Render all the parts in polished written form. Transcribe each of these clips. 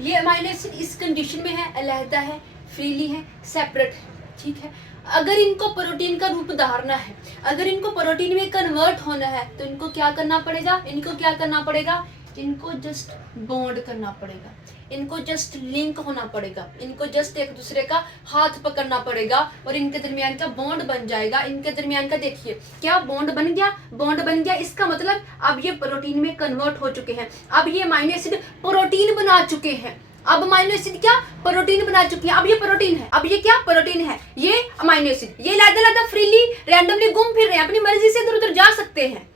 ये amino acid इस condition में है, अलहदा है, फ्रीली है, सेपरेट है, ठीक है। अगर इनको प्रोटीन का रूप धारना है, अगर इनको प्रोटीन में कन्वर्ट होना है, तो इनको क्या करना पड़ेगा, इनको क्या करना पड़ेगा, इनको जस्ट बॉन्ड करना पड़ेगा, इनको जस्ट लिंक होना पड़ेगा, इनको जस्ट एक दूसरे का हाथ पकड़ना पड़ेगा और इनके दरमियान का बॉन्ड बन जाएगा। इनके दरमियान का देखिए क्या बॉन्ड बन गया, बॉन्ड बन गया। इसका मतलब अब ये प्रोटीन में कन्वर्ट हो चुके हैं, अब ये अमाइनो एसिड प्रोटीन बना चुके हैं। अब अमाइनो एसिड क्या प्रोटीन बना चुकी है, अब ये प्रोटीन है, अब ये क्या प्रोटीन है, ये अमाइनो एसिड। ये लादा फ्रीली रैंडमली घूम फिर रहे हैं, अपनी मर्जी से इधर उधर जा सकते हैं,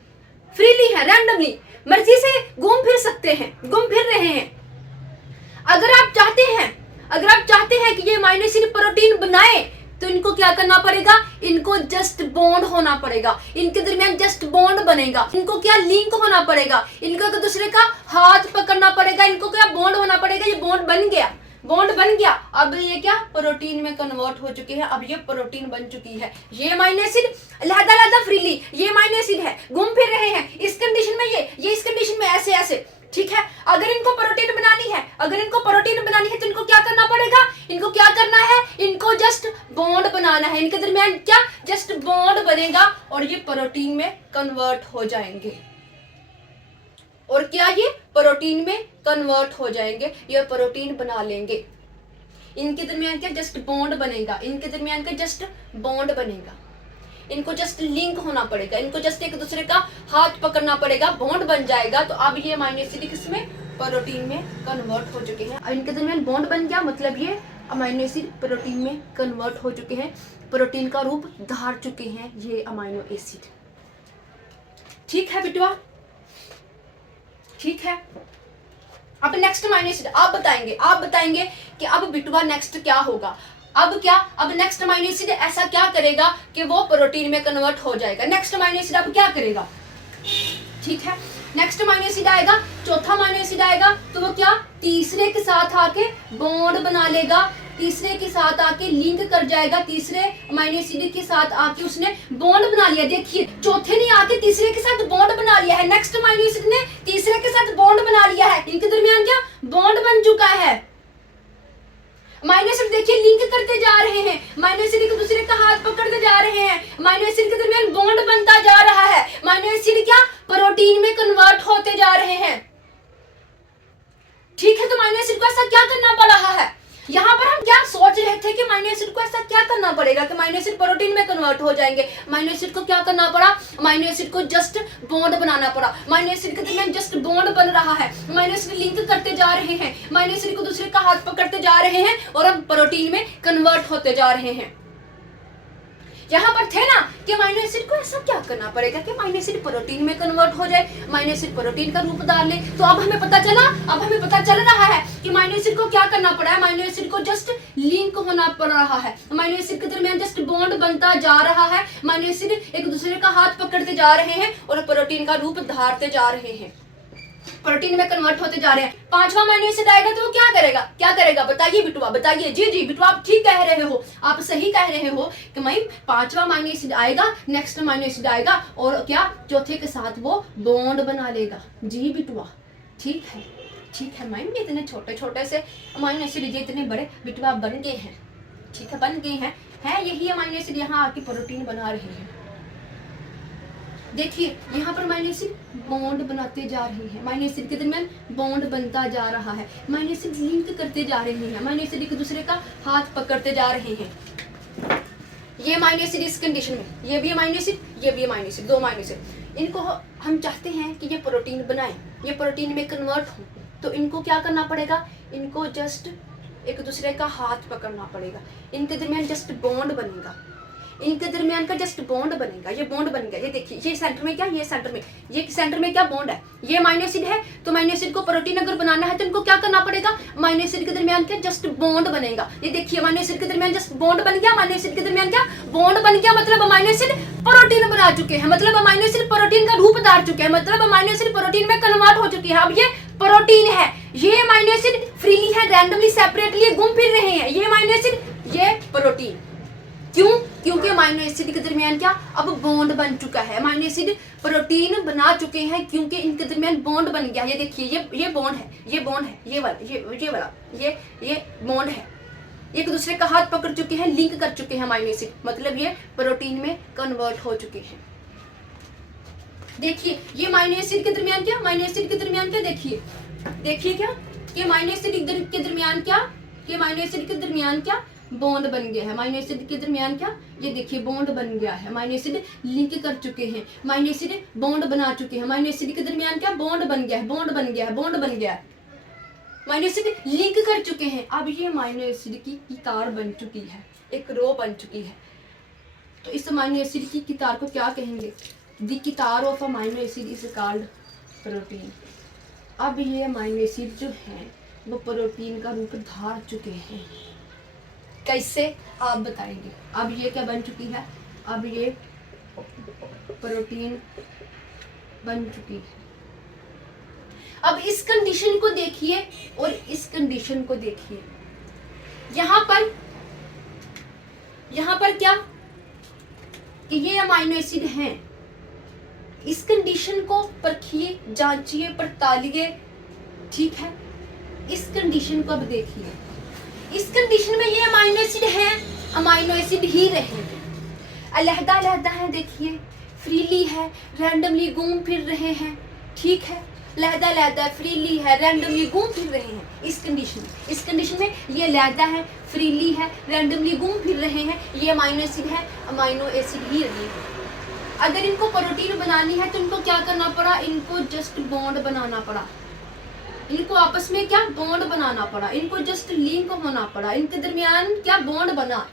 फ्रीली है, रैंडमली मर्जी से घूम फिर सकते हैं, घूम फिर रहे हैं। अगर आप चाहते हैं कि ये अमाइनो एसिड प्रोटीन बनाए, तो इनको क्या करना पड़ेगा, इनको जस्ट बॉन्ड होना पड़ेगा, इनके दरमियान जस्ट बॉन्ड बनेगा, इनको क्या लिंक होना पड़ेगा, इनको एक दूसरे का हाथ पकड़ना पड़ेगा, इनको क्या बॉन्ड होना पड़ेगा। ये बॉन्ड बन गया, बॉन्ड बन गया। अब ये क्या प्रोटीन में कन्वर्ट हो चुके हैं, अब ये प्रोटीन बन चुकी है। ये अमाइनो एसिड लहदा फ्रीली, ये अमाइनो एसिड है, घूम फिर रहे हैं इस कंडीशन में, ये इस कंडीशन में ऐसे ऐसे, ठीक है। अगर इनको प्रोटीन बनानी है, अगर इनको प्रोटीन बनानी है, तो इनको क्या करना पड़ेगा, इनको क्या करना है, इनको जस्ट बॉन्ड बनाना है, इनके दरमियान क्या जस्ट बॉन्ड बनेगा और ये प्रोटीन में कन्वर्ट हो जाएंगे। और क्या ये प्रोटीन में कन्वर्ट हो जाएंगे, ये प्रोटीन बना लेंगे। इनके दरमियान क्या जस्ट बॉन्ड बनेगा, इनके दरमियान का जस्ट बॉन्ड बनेगा, इनको जस्ट लिंक होना पड़ेगा, इनको जस्ट एक दूसरे का हाथ पकड़ना पड़ेगा, बॉन्ड बन जाएगा। तो अब ये अमाइनो एसिड किसमें, प्रोटीन में कन्वर्ट हो चुके हैं। अब इनके दरमियान बॉन्ड बन गया, मतलब ये अमाइनो एसिड प्रोटीन में कन्वर्ट हो चुके हैं, प्रोटीन का रूप धार चुके हैं ये अमाइनो एसिड। ठीक है बिटवा, ठीक है। अब नेक्स्ट अमाइनो एसिड आप बताएंगे कि अब बिटवा नेक्स्ट क्या होगा। अब क्या, अब नेक्स्ट अमाइनो एसिड ऐसा क्या करेगा कि वो प्रोटीन में कन्वर्ट हो जाएगा। नेक्स्ट अमाइनो एसिड अब क्या करेगा, ठीक है। नेक्स्ट अमाइनो एसिड आएगा, चौथा अमाइनो एसिड आएगा, तो वो क्या तीसरे के साथ आके बॉन्ड बना लेगा, तीसरे के साथ आके लिंक कर जाएगा, तीसरे अमाइनो एसिड के साथ आके उसने बॉन्ड बना लिया। देखिए चौथे ने आके तीसरे के साथ बॉन्ड बना लिया है, नेक्स्ट अमाइनो एसिड ने तीसरे के साथ बॉन्ड बना लिया है, इनके दरमियान क्या बॉन्ड बन चुका है। अमाइनो एसिड देखिए लिंक करते जा रहे हैं, अमाइनो एसिड एक दूसरे का हाथ पकड़ते जा रहे हैं, अमाइनो एसिड के दरमियान बॉन्ड बनता जा रहा है, अमाइनो एसिड क्या प्रोटीन में कन्वर्ट होते जा रहे हैं। ठीक है, तो अमाइनो एसिड को ऐसा क्या करना पड़ रहा है, यहाँ पर हम क्या सोच रहे थे कि अमाइनो एसिड को ऐसा क्या करना पड़ेगा कि अमाइनो एसिड प्रोटीन में कन्वर्ट हो जाएंगे। अमाइनो एसिड को क्या करना पड़ा, अमाइनो एसिड को जस्ट बॉन्ड बनाना पड़ा, अमाइनो एसिड के दरमियान जस्ट बॉन्ड बन रहा है, अमाइनो एसिड लिंक करते जा रहे हैं, अमाइनो एसिड को दूसरे का हाथ पकड़ते जा रहे हैं और अब प्रोटीन में कन्वर्ट होते जा रहे हैं। यहाँ पर थे ना कि अमाइनो एसिड को ऐसा क्या करना पड़ेगा कि अमाइनो एसिड प्रोटीन में कन्वर्ट हो जाए, अमाइनो एसिड प्रोटीन का रूप डाल ले। तो अब हमें पता चल रहा है कि अमाइनो एसिड को क्या करना पड़ा है, अमाइनो एसिड को जस्ट लिंक होना पड़ रहा है, अमाइनो एसिड के दरमियान जस्ट बॉन्ड बनता जा रहा है, अमाइनो एसिड एक दूसरे का हाथ पकड़ते जा रहे हैं और प्रोटीन का रूप धारते जा रहे हैं, प्रोटीन में कन्वर्ट होते जा रहे हैं। पांचवा अमाइनो एसिड आएगा तो वो क्या करेगा बताइए बिटवा, बताइए। जी बिटवा आप ठीक कह रहे हो, आप सही कह रहे हो कि मैं पांचवा अमाइनो एसिड आएगा, नेक्स्ट अमाइनो एसिड आएगा और क्या चौथे के साथ वो बॉन्ड बना लेगा। जी बिटवा ठीक है मैम, ये इतने छोटे छोटे से अमाइनो एसिड ये इतने बड़े बिटवा बन गए हैं, ठीक है बन गए हैं, यही अमाइनो एसिड यहाँ आके प्रोटीन बना रहे हैं। देखिए यहाँ पर अमाइनो एसिड बॉन्ड बनाते जा रहे हैं, अमाइनो एसिड के दरमियान बॉन्ड बनता जा रहा है, अमाइनो एसिड लिंक करते जा रहे हैं, अमाइनो एसिड एक दूसरे का हाथ पकड़ते जा रहे हैं। ये अमाइनो एसिड इस कंडीशन में, ये भी अमाइनो एसिड, ये भी अमाइनो एसिड, दो अमाइनो एसिड, इनको हम चाहते हैं कि ये प्रोटीन बनाएं, ये प्रोटीन में कन्वर्ट हो, तो इनको क्या करना पड़ेगा, इनको जस्ट एक दूसरे का हाथ पकड़ना पड़ेगा, इनके दरमियान जस्ट बॉन्ड बनेगा, इनके दरमियान का जस्ट बॉन्ड बनेगा, ये बॉन्ड बन गया। ये देखिए ये सेंटर में क्या, ये सेंटर में क्या बॉन्ड है, ये अमाइनो एसिड है, तो अमाइनो एसिड को प्रोटीन अगर बनाना है तो इनको क्या करना पड़ेगा, अमाइनो एसिड के दरमियान क्या जस्ट बॉन्ड बनेगा। ये देखिए अमाइनो एसिड के दरमियान जस्ट बॉन्ड बन गया, अमाइनो एसिड के दरमियान क्या बॉन्ड बन गया, मतलब अमाइनो एसिड प्रोटीन बना चुके हैं, मतलब अमाइनो एसिड प्रोटीन का रूप धार चुके हैं, मतलब अमाइनो एसिड प्रोटीन में कन्वर्ट हो चुकी है। अब ये प्रोटीन है, ये अमाइनो एसिड फ्रीली है, रैंडमली सेपरेटली घूम फिर रहे हैं, ये अमाइनो एसिड, ये प्रोटीन। क्यों? क्योंकि अमाइनो एसिड के दरमियान क्या अब बॉन्ड बन चुका है, अमाइनो एसिड प्रोटीन बना चुके हैं क्योंकि इनके दरमियान बॉन्ड बन गया है। ये देखिए, ये बॉन्ड है, ये बॉन्ड है, ये वाला ये बॉन्ड है, एक दूसरे का हाथ पकड़ चुके हैं, लिंक कर चुके हैं अमीनो एसिड, मतलब ये प्रोटीन में कन्वर्ट हो चुके हैं। देखिए ये अमीनो एसिड के दरमियान क्या, अमीनो एसिड के दरमियान क्या, देखिए क्या कि अमीनो एसिड के दरमियान क्या, कि अमीनो एसिड के दरमियान क्या बॉन्ड बन गया है। अमीनो एसिड के दरमियान क्या, ये देखिए बॉन्ड बन गया है, अमीनो एसिड लिंक कर चुके हैं, अमीनो एसिड बॉन्ड बना चुके हैं। अमीनो एसिड के दरमियान क्या बॉन्ड बन गया है, बॉन्ड बन गया है, बॉन्ड बन गया है, अमीनो एसिड लिंक कर चुके हैं। अब ये अमीनो एसिड की कितार बन चुकी है, एक रो बन चुकी है। तो इस अमीनो एसिड की कितार को क्या कहेंगे, द कितार of amino acid is called protein. अब ये अमीनो एसिड जो है वो प्रोटीन का रूप धार चुके हैं। कैसे आप बताएंगे। अब ये क्या बन चुकी है, अब ये प्रोटीन बन चुकी है। अब इस कंडीशन को देखिए और इस कंडीशन को देखिए, यहां पर क्या कि ये अमीनो एसिड हैं। इस कंडीशन को परखिए, जांचिए, पड़तालिए, ठीक है। इस कंडीशन को अब देखिए, इस कंडीशन में ये अमीनो एसिड हैं, अमीनो एसिड ही रहेंगे, अलहदा अलहदा है, देखिए फ्रीली है, रैंडमली घूम फिर रहे हैं, ठीक है, अलहदा अलहदा फ्रीली है, रैंडमली घूम फिर रहे हैं। इस कंडीशन में ये अलहदा है, फ्रीली है, रैंडमली घूम फिर रहे हैं, ये अमीनो एसिड है, अमीनो एसिड ही रहेंगे। अगर इनको प्रोटीन बनानी है तो इनको क्या करना पड़ा, इनको जस्ट बॉन्ड बनाना पड़ा, इनको आपस में क्या बॉन्ड बनाना पड़ा, इनको जस्ट लिंक होना पड़ा, इनके दरमियान क्या बॉन्ड बना,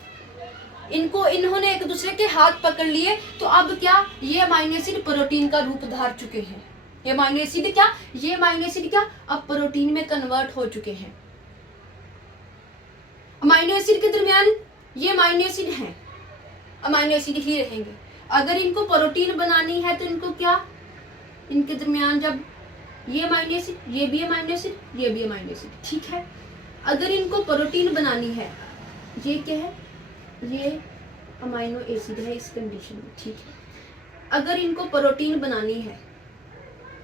इन्होंने एक दूसरे के हाथ पकड़ लिए। तो अब क्या ये अमीनो एसिड प्रोटीन का रूप धार चुके हैं। ये अमीनो एसिड क्या अब प्रोटीन में कन्वर्ट हो चुके हैं। अमीनो एसिड के दरमियान ये अमीनो एसिड हैं, अमीनो एसिड ही रहेंगे। अगर इनको प्रोटीन बनानी है तो इनको क्या, इनके दरमियान जब ये अमीनो एसिड, ये भी अमीनो एसिड, ये भी अमीनो एसिड, ठीक है। अगर इनको प्रोटीन बनानी है, ये क्या है, ये अमीनो एसिड है इस कंडीशन में, ठीक है। अगर इनको प्रोटीन बनानी है,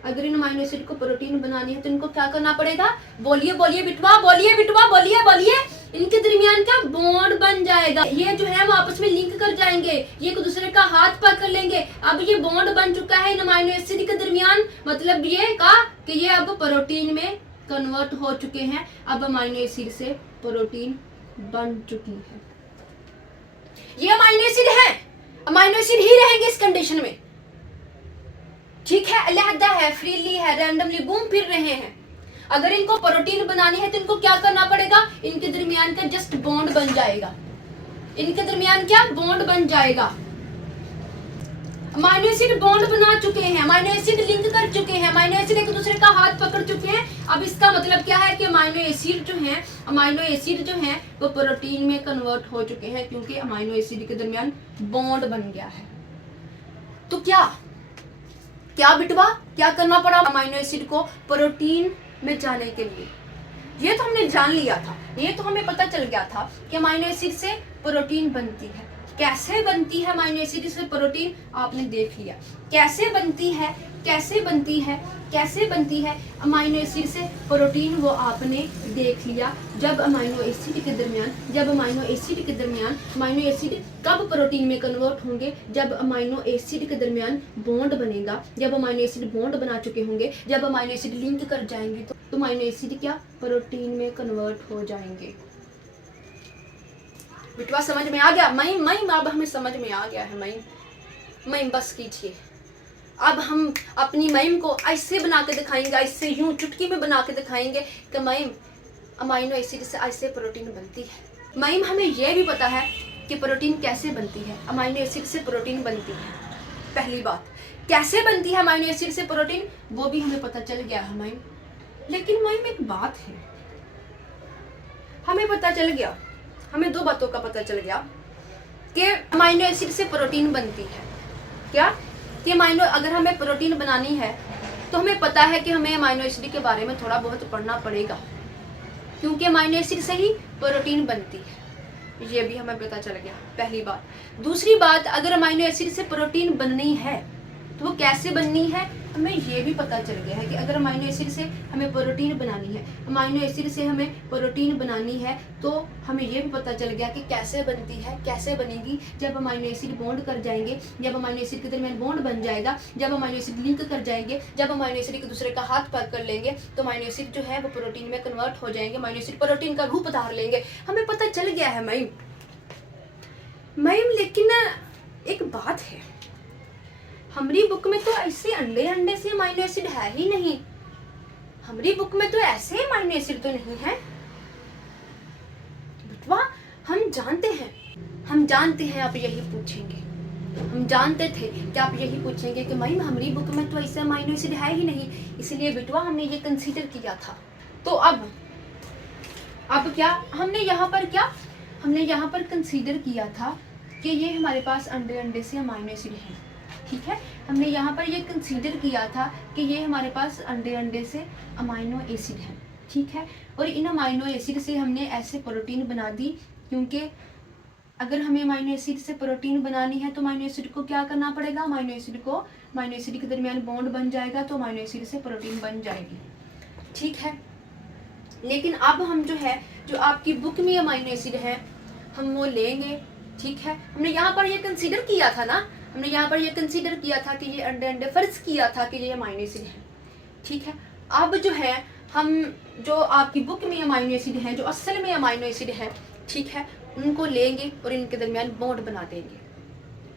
अगर इन अमीनो एसिड को प्रोटीन बनानी है तो इनको क्या करना पड़ेगा, बोलिए बिटवा, बोलिए। इनके दरमियान क्या बॉन्ड बन जाएगा, ये जो है वो आपस में लिंक कर जाएंगे, ये एक दूसरे का हाथ पकड़ लेंगे। अब ये बॉन्ड बन चुका है इन अमीनो एसिड के दरमियान, मतलब ये का कि ये अब प्रोटीन में कन्वर्ट हो चुके हैं। अब अमीनो एसिड से प्रोटीन बन चुकी है। ये अमीनो एसिड है, अमीनो एसिड ही रहेंगे इस कंडीशन में, ठीक है। अलहदा है, फ्रीली है, रैंडमली घूम फिर रहे हैं। अगर इनको प्रोटीन बनानी है तो इनको क्या करना पड़ेगा, इनके दरमियान का जस्ट बॉन्ड बन जाएगा, इनके दरमियान क्या बॉन्ड बन जाएगा। अमीनो एसिड बॉन्ड बना चुके हैं, अमीनो एसिड लिंक कर चुके हैं, अमीनो एसिड एक दूसरे का हाथ पकड़ चुके हैं। अब इसका मतलब क्या है कि अमीनो एसिड जो हैं वो प्रोटीन में कन्वर्ट हो चुके हैं, क्योंकि अमीनो एसिड के दरमियान बॉन्ड बन गया है। तो क्या बिटवा, क्या करना पड़ा अमीनो एसिड को प्रोटीन में जाने के लिए। ये तो हमने जान लिया था, ये तो हमें पता चल गया था कि अमीनो एसिड से प्रोटीन बनती है। कैसे बनती है अमीनो एसिड से प्रोटीन, आपने देख लिया। कैसे बनती है अमीनो एसिड से प्रोटीन, वो आपने देख लिया। जब अमीनो एसिड के दरमियान अमीनो एसिड कब प्रोटीन में कन्वर्ट होंगे, जब अमीनो एसिड के दरमियान बॉन्ड बनेगा, जब अमीनो एसिड बॉन्ड बना चुके होंगे, जब अमीनो एसिड लिंक कर जाएंगे तो अमीनो एसिड क्या प्रोटीन में कन्वर्ट हो जाएंगे। बिटवा समझ में आ गया। मई अब हमें समझ में आ गया है। मई बस कीजिए। अब हम अपनी मईम को ऐसे बना के दिखाएंगे, ऐसे यूं चुटकी में बना के दिखाएंगे कि मईम अमीनो एसिड से ऐसे प्रोटीन बनती है। मईम हमें यह भी पता है कि प्रोटीन कैसे बनती है, अमीनो एसिड से प्रोटीन बनती है। पहली बात, कैसे बनती है अमीनो एसिड से प्रोटीन, वो भी हमें पता चल गया है मईम। लेकिन मईम एक बात है, हमें पता चल गया, हमें दो बातों का पता चल गया कि अमीनो एसिड से प्रोटीन बनती है। क्या कि अगर हमें प्रोटीन बनानी है तो हमें पता है कि हमें अमीनो एसिड के बारे में थोड़ा बहुत पढ़ना पड़ेगा, क्योंकि अमीनो एसिड से ही प्रोटीन बनती है। ये भी हमें पता चल गया, पहली बात। दूसरी बात, अगर अमीनो एसिड से प्रोटीन बननी है तो वो कैसे बननी है हमें ये भी पता चल गया है कि अगर अमाइनो एसिड से हमें प्रोटीन बनानी है, अमाइनो एसिड से हमें प्रोटीन बनानी है, तो हमें ये भी पता चल गया कि कैसे बनती है, कैसे बनेगी। जब अमाइनो एसिड बॉन्ड कर जाएंगे, जब अमाइनो एसिड के दरमियान बॉन्ड बन जाएगा, जब अमाइनो एसिड लिंक कर जाएंगे, जब अमाइनो एसिड एक दूसरे का हाथ पकड़ लेंगे, तो अमाइनो एसिड जो है वो प्रोटीन में कन्वर्ट हो जाएंगे, अमाइनो एसिड प्रोटीन का रूप धार लेंगे। हमें पता चल गया है मैम, लेकिन एक बात है, हमारी बुक में तो ऐसे अंडे से अमाइनो एसिड है ही नहीं, हमारी बुक में तो ऐसे अमाइनो एसिड तो नहीं है। बेटवा हम जानते हैं आप यही पूछेंगे, हम जानते थे कि आप यही पूछेंगे कि मैम हमारी बुक में तो ऐसे अमाइनो एसिड है ही नहीं, इसलिए बेटवा हमने ये कंसीडर किया था। तो अब क्या हमने यहाँ पर कंसीडर किया था कि ये हमारे पास अंडे से अमाइनो एसिड है, ठीक है। हमने यहाँ पर ये कंसीडर किया था कि ये हमारे पास अंडे से अमाइनो एसिड है, ठीक है। और इन अमाइनो एसिड से हमने ऐसे प्रोटीन बना दी, क्योंकि अगर हमें अमाइनो एसिड से प्रोटीन बनानी है तो अमाइनो एसिड को क्या करना पड़ेगा, अमाइनो एसिड के दरमियान बॉन्ड बन जाएगा, तो अमाइनो एसिड से प्रोटीन बन जाएगी, ठीक है। लेकिन अब हम जो आपकी बुक में अमाइनो एसिड है हम वो लेंगे, ठीक है। हमने यहाँ पर ये कंसीडर किया था ना, हमने यहाँ पर ये कंसीडर किया था कि ये अंडे फर्ज किया था कि ये अमाइनो एसिड है, ठीक है। अब हम जो आपकी बुक में अमाइनो एसिड है, जो असल में अमाइनो एसिड है, ठीक है, उनको लेंगे और इनके दरमियान बॉन्ड बना देंगे,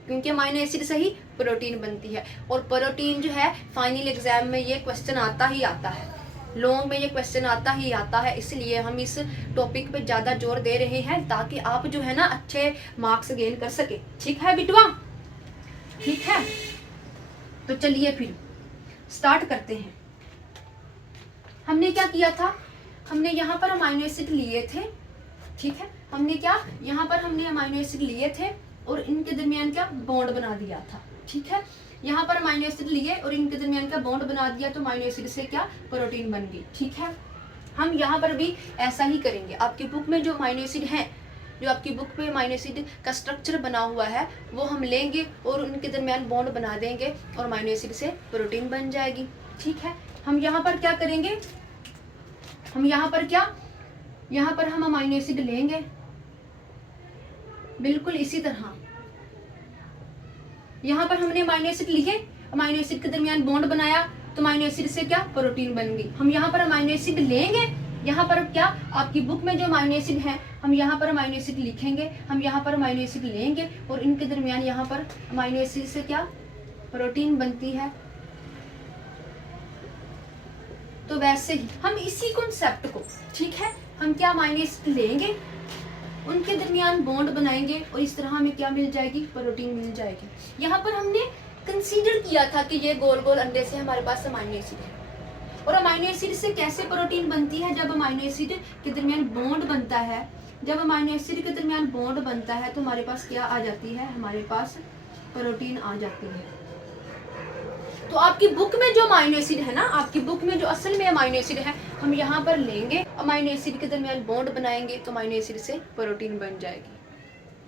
क्योंकि अमाइनो एसिड से ही प्रोटीन बनती है। और प्रोटीन जो है फाइनल एग्जाम में ये क्वेश्चन आता ही आता है, लॉन्ग में ये क्वेश्चन आता ही आता है, इसलिए हम इस टॉपिक पे ज़्यादा जोर दे रहे हैं ताकि आप जो है ना अच्छे मार्क्स गेन कर सके, ठीक है बिटवा, ठीक है। तो चलिए फिर स्टार्ट करते हैं। हमने क्या किया था, हमने यहाँ पर अमाइनो एसिड लिए थे, ठीक है। यहाँ पर हमने अमाइनो एसिड लिए थे और इनके दरमियान क्या बॉन्ड बना दिया था, ठीक है। यहाँ पर अमाइनो एसिड लिए और इनके दरमियान का बॉन्ड बना दिया, तो अमाइनो एसिड से क्या प्रोटीन बन गई, ठीक है। हम यहाँ पर भी ऐसा ही करेंगे। आपकी बुक में जो अमाइनो एसिड हैं, जो आपकी बुक पे अमाइनो एसिड का स्ट्रक्चर बना हुआ है, वो हम लेंगे और उनके दरमियान बॉन्ड बना देंगे और अमाइनो एसिड से प्रोटीन बन जाएगी, ठीक है। हम यहाँ पर क्या करेंगे, यहाँ पर हम अमाइनो एसिड लेंगे बिल्कुल इसी तरह। यहाँ पर हमने अमाइनो एसिड लिए, अमाइनो एसिड के दरमियान बॉन्ड बनाया, तो अमाइनो एसिड से क्या प्रोटीन बन गई। हम यहाँ पर अमाइनो एसिड लेंगे, यहाँ पर क्या आपकी बुक में जो अमाइनो एसिड है, हम यहाँ पर अमाइनो एसिड लिखेंगे, हम यहाँ पर अमाइनो एसिड लेंगे और इनके दरमियान यहाँ पर अमाइनो एसिड से क्या प्रोटीन बनती है। तो वैसे ही हम इसी कॉन्सेप्ट को, ठीक है, हम क्या अमाइनो एसिड लेंगे, उनके दरमियान बॉन्ड बनाएंगे और इस तरह हमें क्या मिल जाएगी, प्रोटीन मिल जाएगी। यहाँ पर हमने कंसीडर किया था कि ये गोल गोल अंडे से हमारे पास अमाइनो एसिड है, और अमाइनो एसिड से कैसे प्रोटीन बनती है, जब अमाइनो एसिड के दरमियान बॉन्ड बनता है, जब अमाइनो एसिड के दरमियान बॉन्ड बनता है तो हमारे पास क्या आ जाती है, हमारे पास प्रोटीन आ जाती है। तो आपकी बुक में जो अमाइनो एसिड है ना, आपकी बुक में जो असल में अमाइनो एसिड है, हम यहाँ पर लेंगे, अमाइनो एसिड के दरमियान बॉन्ड बनाएंगे तो अमाइनो एसिड से प्रोटीन बन जाएगी।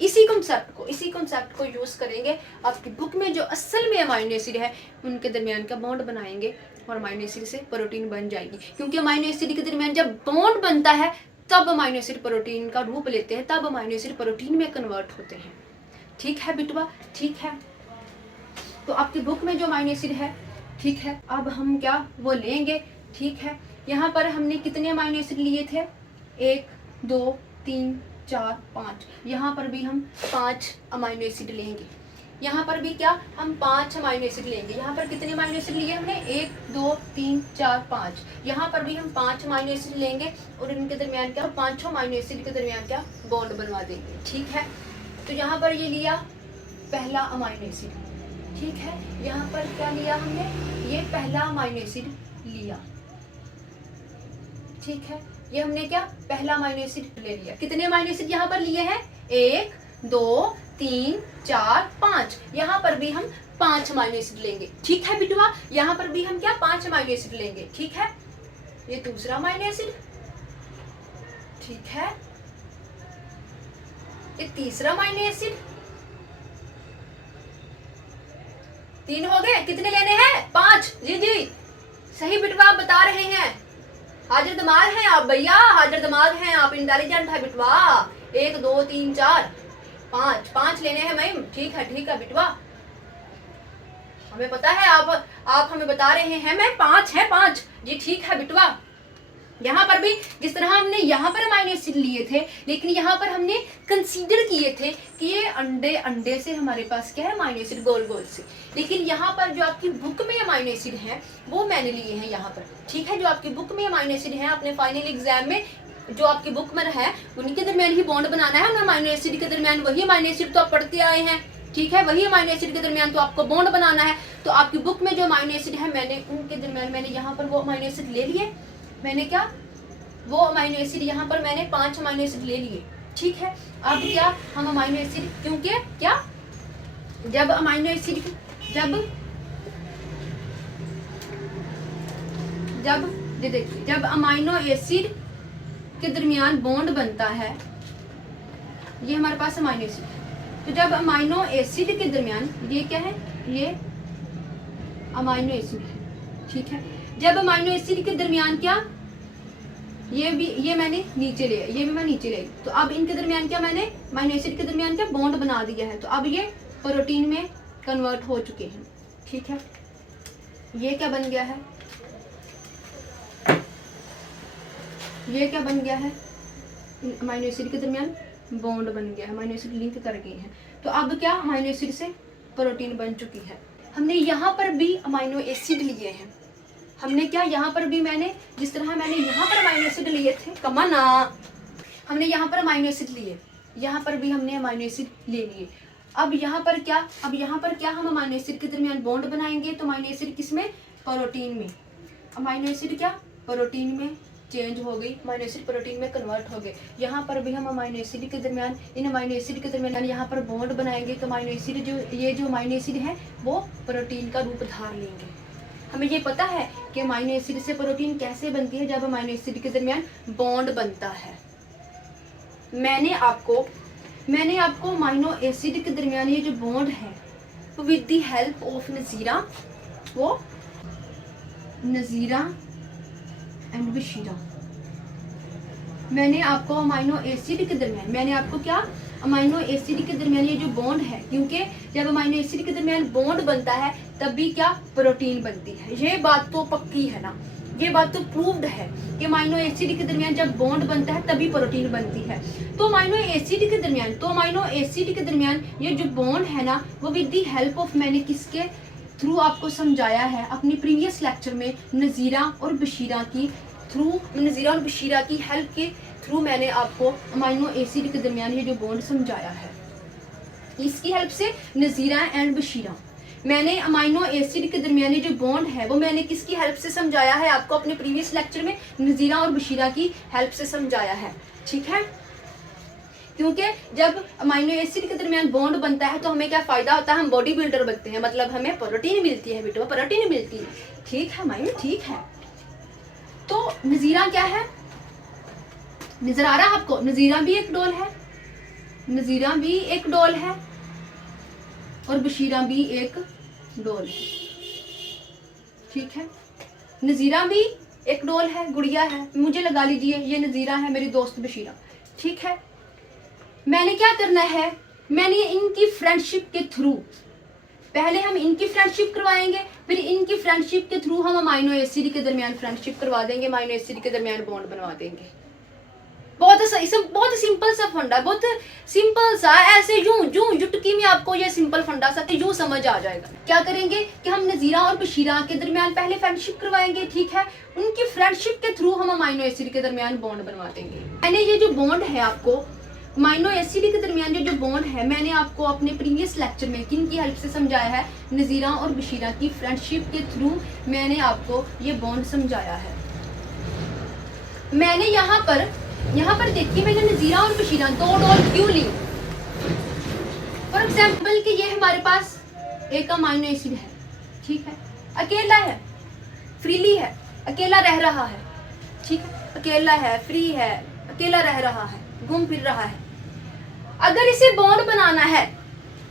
इसी कॉन्सेप्ट को यूज करेंगे। आपकी बुक में जो असल में अमाइनो एसिड है उनके दरमियान का बॉन्ड बनाएंगे और अमाइनो एसिड से प्रोटीन बन जाएगी, क्योंकि अमाइनो एसिड के दरमियान जब बॉन्ड बनता है तब अमाइनो एसिड प्रोटीन का रूप लेते हैं, तब अमाइनो एसिड प्रोटीन में कन्वर्ट होते हैं, ठीक है बिटवा, ठीक है। तो आपकी बुक में जो अमाइनो एसिड है, ठीक है, अब हम क्या वो लेंगे, ठीक है। यहाँ पर हमने कितने अमाइनो एसिड लिए थे, 1 2 3 4 5, यहाँ पर भी हम 5 अमाइनो एसिड लेंगे। यहाँ पर भी क्या हम 5 अमाइनो एसिड लेंगे। यहाँ पर कितने अमाइनो एसिड लिए हमने, 1 2 3 4 5। यहाँ पर भी हम 5 अमाइनो एसिड लेंगे और इनके दरमियान क्या, 5 अमाइनो एसिड के दरमियान क्या बॉन्ड बनवा देंगे, ठीक है। तो यहाँ पर ये लिया पहला अमाइनो एसिड, ठीक है। यहाँ पर क्या लिया हमने, ये पहला अमाइनो एसिड लिया, ठीक है। ये हमने क्या पहला अमाइनो एसिड ले लिया। कितने अमाइनो एसिड यहाँ पर लिए हैं, 1 2 3 4 5। यहाँ पर भी हम 5 अमाइनो एसिड लेंगे, ठीक है बिटवा। यहाँ पर भी हम क्या 5 अमाइनो एसिड लेंगे, ठीक है। ये दूसरा अमाइनो एसिड, ठीक है। ये तीसरा अमाइनो एसिड, 3 हो गए, कितने लेने हैं? 5। जी जी सही बिटवा आप बता रहे हैं, हाजिर दिमाग हैं आप भैया, हाजिर दिमाग हैं आप, इंटेलिजेंट है बिटवा। 1 2 3 4 5 लेने हैं मैम। ठीक है बिटवा, हमें पता है आप हमें बता रहे हैं मैम 5 है 5। जी ठीक है बिटवा। यहाँ पर भी जिस तरह हमने यहाँ पर अमाइनो एसिड लिए थे, लेकिन यहाँ पर हमने कंसीडर किए थे कि ये अंडे से हमारे पास क्या है अमाइनो एसिड गोल से, लेकिन यहाँ पर जो आपकी बुक में अमाइनो एसिड है वो मैंने लिए हैं यहाँ पर। ठीक है, जो आपकी बुक में अमाइनो एसिड है अपने फाइनल एग्जाम में जो आपकी बुक में है उन्हीं के दरमियान ही बॉन्ड बनाना है, उन अमाइनो एसिड के दरमियान वही अमाइनो एसिड तो आप पढ़ते आए हैं। ठीक है, वही अमाइनो एसिड के दरमियान तो आपको बॉन्ड बनाना है। तो आपकी बुक में जो अमाइनो एसिड है मैंने उनके दरमियान मैंने यहाँ पर वो अमाइनो एसिड ले लिए। मैंने क्या वो अमाइनो एसिड यहाँ पर मैंने 5 अमाइनो एसिड ले लिए। ठीक है, अब क्या हम अमाइनो एसिड, क्योंकि क्या जब अमाइनो एसिड जब अमाइनो एसिड के दरमियान बॉन्ड बनता है, ये हमारे पास अमाइनो एसिड है, तो जब अमाइनो एसिड के दरमियान ये क्या है, ये अमाइनो एसिड है। ठीक है, जब अमाइनो एसिड के दरमियान क्या ये मैंने नीचे लिया, ये भी मैं नीचे ले, तो अब इनके दरमियान क्या मैंने अमाइनो एसिड के दरमियान क्या बॉन्ड बना दिया है, तो अब ये प्रोटीन में कन्वर्ट हो चुके हैं। ठीक है, ये क्या बन गया है, ये क्या बन गया है, अमाइनो एसिड के दरमियान बॉन्ड बन गया है, अमाइनो एसिड लिंक कर गए हैं। तो अब क्या अमाइनो एसिड से प्रोटीन बन चुकी है। हमने यहाँ पर भी अमाइनो एसिड लिए हैं, हमने क्या यहाँ पर भी मैंने जिस तरह मैंने यहाँ पर अमाइनो एसिड लिए थे, कमाना हमने यहाँ पर अमाइनो एसिड लिए, यहाँ पर भी हमने अमाइनो एसिड ले लिए। अब यहाँ पर क्या हम अमाइनो एसिड के दरमियान बॉन्ड बनाएंगे, तो अमाइनो एसिड किसमें, प्रोटीन में। अमाइनो एसिड क्या प्रोटीन में चेंज हो गई, अमाइनो एसिड प्रोटीन में कन्वर्ट हो गए। यहाँ पर भी हम अमाइनो एसिड के दरमियान इन अमाइनो एसिड के दरमियान यहाँ पर बॉन्ड बनाएंगे, तो अमाइनो एसिड जो अमाइनो एसिड है वो प्रोटीन का रूप धार लेंगे। हमें ये पता है कि अमाइनो एसिड से प्रोटीन कैसे बनती है, जब अमाइनो एसिड के दरमियान बॉन्ड बनता है। मैंने आपको अमाइनो एसिड के दरमियान ये जो बॉन्ड है वो with the help of नजीरा and Bashira, मैंने आपको अमाइनो एसिड के दरमियान अमाइनो एसिड के दरमियान ये जो बॉन्ड है, क्योंकि जब अमाइनो एसिड के दरमियान बॉन्ड बनता है तभी क्या प्रोटीन बनती है। ये बात तो पक्की है ना, ये बात तो प्रूव्ड है कि अमाइनो एसिड के दरमियान जब बॉन्ड बनता है तभी प्रोटीन बनती है। तो अमाइनो एसिड के दरमियान ये जो बॉन्ड है ना वो विद द हेल्प ऑफ, मैंने किसके थ्रू आपको समझाया है अपनी प्रीवियस लेक्चर में, नज़ीरा और बशीरा की हेल्प के थ्रू मैंने आपको अमाइनो एसिड के दरमियान ये जो बॉन्ड समझाया है। इसकी हेल्प से नज़ीरा एंड बशीरा, मैंने अमाइनो एसिड के दरमियान ये जो बॉन्ड है वो मैंने किसकी हेल्प से समझाया है आपको अपने प्रीवियस लेक्चर में, नज़ीरा और बशीरा की हेल्प से समझाया है। ठीक है, क्योंकि जब अमाइनो एसिड के दरमियान बॉन्ड बनता है तो हमें क्या फायदा होता है, हम बॉडी बिल्डर बनते हैं, मतलब हमें प्रोटीन मिलती है बेटो, प्रोटीन मिलती है। ठीक है मायने, ठीक है। तो नज़ीरा क्या है, नजर आ रहा है आपको, नज़ीरा भी एक डोल है, और बशीरा भी एक डोल है। ठीक है, नज़ीरा भी एक डोल है, गुड़िया है, मुझे लगा लीजिए ये नज़ीरा है, मेरी दोस्त बशीरा। ठीक है, मैंने क्या करना है, मैंने इनकी फ्रेंडशिप के थ्रू, पहले हम इनकी फ्रेंडशिप करवाएंगे, फिर इनकी फ्रेंडशिप के थ्रू हम अमाइनो एसिड के दरमियान फ्रेंडशिप करवा देंगे, अमाइनो एसिड के दरमियान बॉन्ड बनवा देंगे। बहुत सिंपल सा फंडा, बहुत सिंपल सा, ऐसे यूं चुटकी में आपको ये सिंपल फंडा सा यूं समझ आ जाएगा। क्या करेंगे कि हम नज़ीरा और बशीरा के दरमियान पहले फ्रेंडशिप करवाएंगे। ठीक है, उनकी फ्रेंडशिप के थ्रू हम अमाइनो एसिड के दरमियान बॉन्ड बनवा देंगे। मैंने ये जो बॉन्ड है आपको अमाइनो एसिड के दरमियान जो बॉन्ड है, मैंने आपको अपने प्रीवियस लेक्चर में किन की हेल्प से समझाया है, नज़ीरा और बशीरा की फ्रेंडशिप के थ्रू मैंने आपको ये बॉन्ड समझाया है। मैंने यहाँ पर देखिए, मैंने नज़ीरा और बशीरा दो डोल क्यों ली। फॉर एग्जाम्पल कि ये हमारे पास एक अमाइनो एसिड है, ठीक है, अकेला है, फ्रीली है, अकेला रह रहा है। ठीक है, अकेला है, फ्री है, अकेला रह रहा है, घूम फिर रहा है। अगर इसे बॉन्ड बनाना है,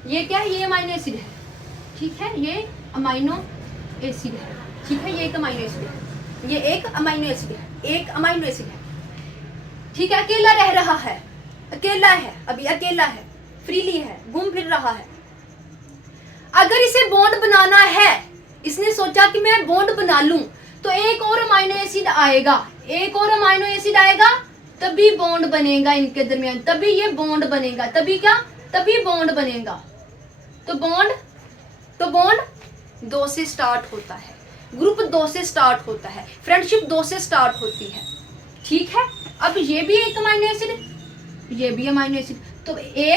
ये क्या है, ये अमाइनो एसिड है। ठीक है, ये अमाइनो एसिड है, ठीक है, ये एक अमाइनो एसिड है, ये एक अमाइनो एसिड है, एक अमाइनो एसिड है, ठीक है। अकेला रह रहा है, अकेला है, अभी अकेला है, फ्रीली है, घूम फिर रहा है। अगर इसे बॉन्ड बनाना है, इसने सोचा कि मैं बॉन्ड बना लूं, तो एक और अमाइनो एसिड आएगा, एक और अमाइनो एसिड आएगा, तभी बॉन्ड बनेगा इनके दरमियान, तभी ये बॉन्ड बनेगा, तभी क्या, तभी बॉन्ड बनेगा। तो बॉन्ड 2 से स्टार्ट होता है, ग्रुप 2 से स्टार्ट होता है, फ्रेंडशिप 2 से स्टार्ट होती है, ठीक है। अब ये भी एक अमाइनो एसिड, ये भी अमाइनो एसिड, तो ये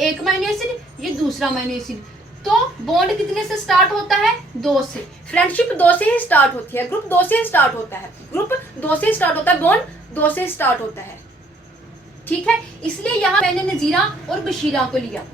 एक अमाइनो एसिड, ये दूसरा अमाइनो एसिड, तो बॉन्ड कितने से स्टार्ट होता है, 2 से। फ्रेंडशिप 2 से ही स्टार्ट होती है, ग्रुप 2 से ही स्टार्ट होता है, ग्रुप 2 से स्टार्ट होता है, बॉन्ड 2 से स्टार्ट होता है, ठीक है। इसलिए यहाँ मैंने नजीरा और बशीरा को लिया।